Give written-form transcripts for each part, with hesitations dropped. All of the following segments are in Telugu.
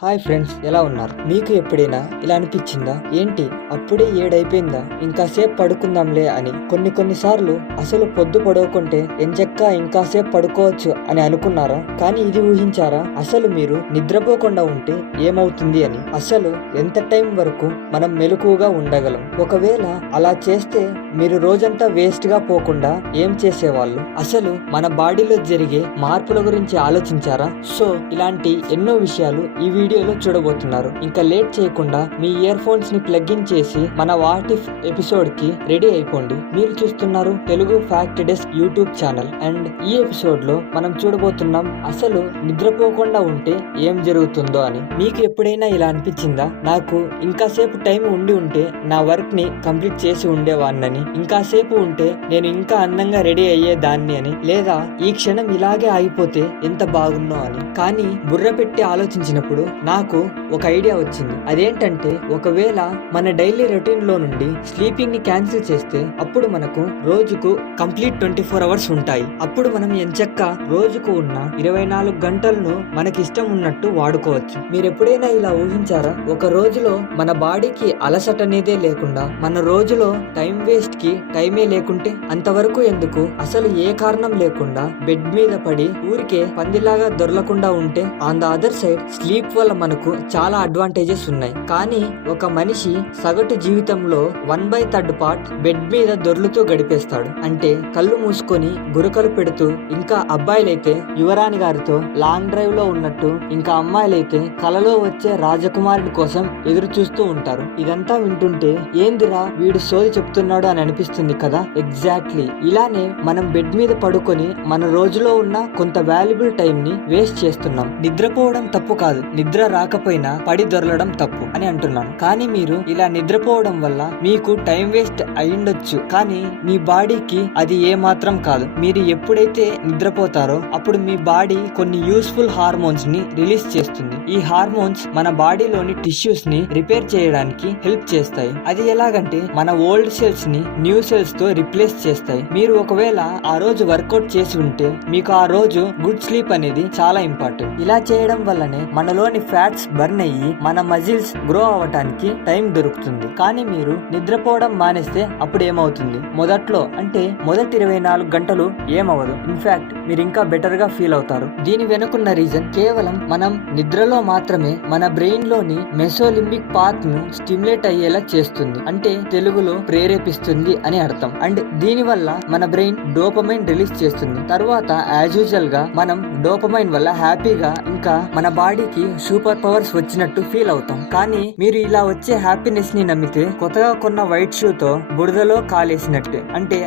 హాయ్ ఫ్రెండ్స్, ఎలా ఉన్నారు? మీకు ఎప్పుడైనా ఇలా అనిపించిందా? ఏంటి అప్పుడే 7 అయిపోయిందా, ఇంకాసేపు పడుకుందాంలే అని? కొన్నిసార్లు అసలు పొద్దు పడుకుంటే ఎంచక్కా ఇంకాసేపు పడుకోవచ్చు అని అనుకున్నారా? కానీ ఇది ఊహించారా అసలు మీరు నిద్రపోకుండా ఉంటే ఏమవుతుంది అని? అసలు ఎంత టైం వరకు మనం మెలకువగా ఉండగలం? ఒకవేళ అలా చేస్తే మీరు రోజంతా వేస్ట్ గా పోకుండా ఏం చేసేవాళ్ళు? అసలు మన బాడీలో జరిగే మార్పుల గురించి ఆలోచించారా? సో ఇలాంటి ఎన్నో విషయాలు ఈ వీడియోలో చూడబోతున్నారు. ఇంకా లేట్ చేయకుండా మీ ఇయర్ ఫోన్స్ ని ప్లగ్ ఇన్ చేసి మన వాట్ ఇఫ్ ఎపిసోడ్ కి రెడీ అయిపోండి. మీరు చూస్తున్నారు Telugu fact desk YouTube channel. And ఈ ఎపిసోడ్ లో మనం చూడబోతున్నాం అసలు నిద్రపోకుండా ఉంటే ఏం జరుగుతుందో అని. మీకు ఎప్పుడైనా ఇలా అనిపించిందా? నాకు ఇంకాసేపు టైం ఉంటే నా వర్క్ ని కంప్లీట్ చేసి ఉండేవాడినని, ఇంకాసేపు ఉంటే నేను ఇంకా అందంగా రెడీ అయ్యేదాన్ని అని, లేదా ఈ క్షణం ఇలాగే ఆగిపోతే ఎంత బాగున్నో అని. కానీ బుర్ర పెట్టి ఆలోచించినప్పుడు నాకు ఒక ఐడియా వచ్చింది. అదేంటంటే ఒకవేళ మన డైలీ రొటీన్ లో నుండి స్లీపింగ్ ని క్యాన్సిల్ చేస్తే అప్పుడు మనకు రోజుకు కంప్లీట్ 24 అవర్స్ ఉంటాయి. అప్పుడు మనం ఎంచక్క రోజుకు ఉన్న 24 గంటలను మనకి ఇష్టం ఉన్నట్టు వాడుకోవచ్చు. మీరు ఎప్పుడైనా ఇలా ఊహించారా? ఒక రోజులో మన బాడీకి అలసట అనేదే లేకుండా, మన రోజులో టైం వేస్ట్ కి టైమే లేకుంటే అంతవరకు ఎందుకు? అసలు ఏ కారణం లేకుండా బెడ్ మీద పడి ఊరికే పందిలాగా దొరలకుండా ఉంటే? On the other side sleep వల్ల మనకు చాలా అడ్వాంటేజెస్ ఉన్నాయి. కానీ ఒక మనిషి సగటు జీవితంలో 1/3 పార్ట్ బెడ్ మీద దొర్లుతూ గడిపేస్తాడు. అంటే కళ్ళు మూసుకొని గురకలు పెడుతూ, ఇంకా అబ్బాయిలైతే యువరాణి గారితో లాంగ్ డ్రైవ్ లో ఉన్నట్టు, ఇంకా అమ్మాయిలైతే కలలో వచ్చే రాజకుమారుడి కోసం ఎదురు చూస్తూ ఉంటారు. ఇదంతా వింటుంటే ఏందిరా వీడు సోది చెప్తున్నాడు అని అనిపిస్తుంది కదా. ఎగ్జాక్ట్లీ ఇలానే మనం బెడ్ మీద పడుకొని మన రోజులో ఉన్న కొంత వాల్యుబుల్ టైం ని వేస్ట్ చేస్తున్నాం. నిద్రపోవడం తప్పు కాదు, నిద్ర రాకపోయినా పడి దొరలడం తప్పు అని అంటున్నాను. కానీ మీరు ఇలా నిద్రపోవడం వల్ల మీకు టైం వేస్ట్ అయ్యుండొచ్చు, కానీ మీ బాడీకి అది ఏ మాత్రం కాదు. మీరు ఎప్పుడైతే నిద్రపోతారో అప్పుడు మీ బాడీ కొన్ని యూస్ఫుల్ హార్మోన్స్ ని రిలీజ్ చేస్తుంది. ఈ హార్మోన్స్ మన బాడీలోని టిష్యూస్ ని రిపేర్ చేయడానికి హెల్ప్ చేస్తాయి. అది ఎలాగంటే మన ఓల్డ్ సెల్స్ ని న్యూ సెల్స్ తో రిప్లేస్ చేస్తాయి. మీరు ఒకవేళ ఆ రోజు వర్కౌట్ చేసి ఉంటే మీకు ఆ రోజు గుడ్ స్లీప్ అనేది చాలా ఇంపార్టెంట్. ఇలా చేయడం వల్లనే మనలోని ఫ్యాట్స్ బర్న్ అయ్యి మన మజిల్స్ గ్రో అవటానికి టైం దొరుకుతుంది. కానీ మీరు నిద్రపోవడం మానేస్తే అప్పుడు ఏమవుతుంది? మొదట్లో అంటే మొదటి 24 గంటలు ఏమవదు. ఇన్ఫాక్ట్ మీరు ఇంకా బెటర్ గా ఫీల్ అవుతారు. దీని వెనుకున్న రీజన్ కేవలం మనం నిద్రలో మాత్రమే మన బ్రెయిన్ లోని మెసోలింబిక్ పాత్ ను స్టిమ్యులేట్ అయ్యేలా చేస్తుంది. అంటే తెలుగులో ప్రేరేపిస్తుంది అని అర్థం. అండ్ దీని వల్ల మన బ్రెయిన్ డోపమైన్ రిలీజ్ చేస్తుంది. తర్వాత యాజ్ యూజువల్ గా మనం డోపమైన్ వల్ల హ్యాపీగా, ఇంకా మన బాడీకి సూపర్ పవర్స్ వచ్చినట్టు ఫీల్ అవుతాం. కానీ మీరు ఇలా వచ్చే హ్యాపీనెస్ ని నమ్మితే కొత్తగా కొన్న వైట్ షూ తో బురదలో కాలేసినట్టే, అంటే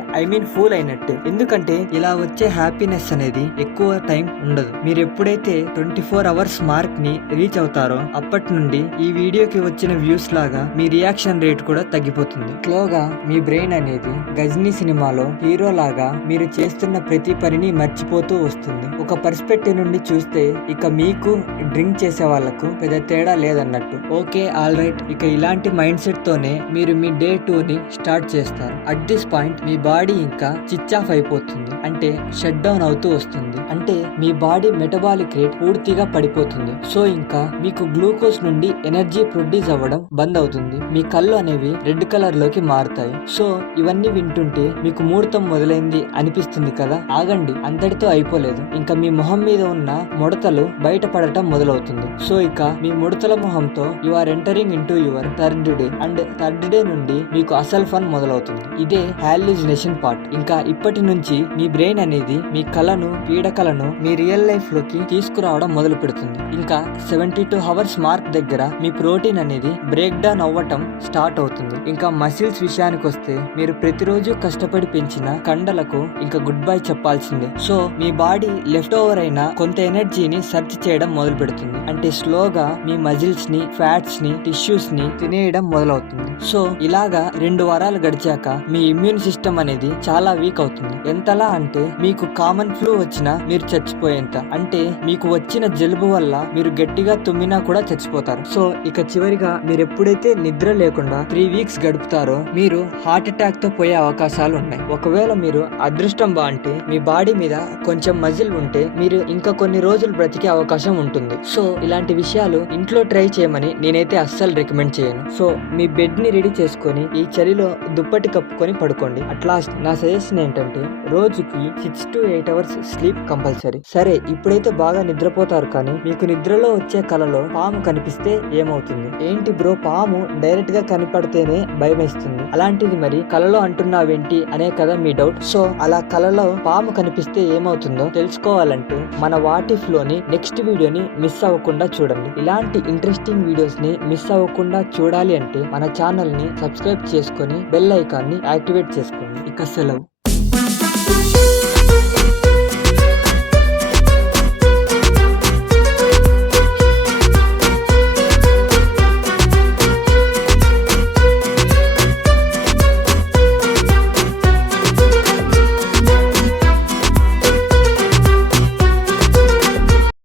ఫూల్ అయినట్టే. ఎందుకంటే ఇలా వచ్చే హ్యాపీనెస్ అనేది ఎక్కువ టైం ఉండదు. మీరు ఎప్పుడైతే 24 అవర్స్ మార్క్ ని రీచ్ అవుతారో అప్పటి నుండి ఈ వీడియోకి వచ్చిన వ్యూస్ లాగా మీ రియాక్షన్ రేట్ కూడా తగ్గిపోతుంది. స్లోగా మీ బ్రెయిన్ అనేది గజనీ సినిమాలో హీరో లాగా మీరు చేస్తున్న ప్రతి పనిని మర్చిపోతూ వస్తుంది. ఒక పర్స్పెక్టివ్ నుండి చూస్తే ఇక మీకు డ్రింక్ చేసే వాళ్ళకు పెద్ద తేడా లేదన్నట్టు. Okay, all right. ఇక ఇలాంటి మైండ్ సెట్ తోనే మీరు మీ డే 2 ని స్టార్ట్ చేస్తారు. At this point me body ఇంకా స్విచ్ ఆఫ్ అయిపోతుంది, అంటే షట్ డౌన్ అవుతూ వస్తుంది. అంటే మీ బాడీ మెటబాలిక్ రేట్ పూర్తిగా పడిపోతుంది. సో ఇంకా మీకు గ్లూకోజ్ నుండి ఎనర్జీ ప్రొడ్యూస్ అవ్వడం బంద్ అవుతుంది. మీ కళ్ళు అనేవి రెడ్ కలర్ లోకి మారుతాయి. సో ఇవన్నీ వింటుంటే మీకు ముహూర్తం మొదలైంది అనిపిస్తుంది కదా. ఆగండి, అంతటితో అయిపోలేదు. ఇంకా మీ మొహం మీద ఉన్న ముడతలు బయటపడటం మొదలవుతుంది. సో ఇక మీ ముడతల మొహంతో you are entering into your third day. And third day నుండి మీకు అసలు ఫన్ మొదలవుతుంది. ఇదే హాల్యూసినేషన్ పార్ట్. ఇంకా ఇప్పటి నుంచి మీ బ్రెయిన్ అనేది మీ కళను, పీడకలను మీ రియల్ లైఫ్ లోకి తీసుకురావడం మొదలు పెడుతుంది. ఇంకా 72 అవర్స్ మార్క్ దగ్గర మీ ప్రోటీన్ అనేది బ్రేక్ డౌన్ అవ్వటం స్టార్ట్ అవుతుంది. ఇంకా మసిల్స్ విషయానికి వస్తే మీరు ప్రతిరోజు కష్టపడి పెంచిన కండలకు ఇంకా గుడ్ బై చెప్పాల్సిందే. సో మీ బాడీ లెఫ్ట్ ఓవర్ అయిన కొంత ఎనర్జీని సర్చ్ చేయడం మొదలు పెడుతుంది. అంటే స్లోగా మీ మజిల్స్ ని, ఫ్యాట్స్ ని, టిష్యూస్ ని తినేయడం మొదలవుతుంది. సో ఇలాగా 2 వారాలు గడిచాక మీ ఇమ్యూన్ సిస్టమ్ అనేది చాలా వీక్ అవుతుంది. ఎంతలా అంటే మీకు కామన్ ఫ్లూ వచ్చినా మీరు చచ్చిపోయేంత. అంటే మీకు వచ్చిన జలుబు వల్ల మీరు గట్టిగా తుమ్మినా కూడా చచ్చిపోతారు. సో ఇక చివరిగా మీరు ఎప్పుడైతే నిద్ర లేకుండా 3 వీక్స్ గడుపుతారో మీరు హార్ట్ అటాక్ తో పోయే అవకాశాలు ఉన్నాయి. ఒకవేళ మీరు అదృష్టం బాగుంటే మీ బాడీ మీద కొంచెం మజిల్ ఉంటే మీరు ఇంకా కొన్ని రోజులు బ్రతికే అవకాశం ఉంటుంది. సో ఇలా ఇలాంటి విషయాలు ఇంట్లో ట్రై చేయమని నేనైతే అస్సలు రికమెండ్ చేయను. సో మీ బెడ్ ని రెడీ చేసుకొని ఈ చలిలో దుప్పటి కప్పుకొని పడుకోండి. అట్లాస్ట్ నా సజెషన్ ఏంటంటే రోజుకి 6 to 8 hours స్లీప్ కంపల్సరీ. సరే ఇప్పుడైతే బాగా నిద్రపోతారు, కానీ మీకు నిద్రలో వచ్చే కలలో పాము కనిపిస్తే ఏమవుతుంది? ఏంటి బ్రో, పాము డైరెక్ట్ గా కనపడితేనే భయం వేస్తుంది, అలాంటిది మరి కలలో అంటున్నావేంటి అనే కదా మీ డౌట్. సో అలా కలలో పాము కనిపిస్తే ఏమవుతుందో తెలుసుకోవాలంటే మన వాట్ ఇఫ్ లోని నెక్స్ట్ వీడియోని మిస్ అవ్వకుండా చూడండి. ఇలాంటి ఇంట్రెస్టింగ్ వీడియోస్ ని మిస్ అవ్వకుండా చూడాలి అంటే మన ఛానల్ ని సబ్స్క్రైబ్ చేసుకొని బెల్ ఐకాన్ ని యాక్టివేట్ చేసుకోండి. ఇక సెలవు.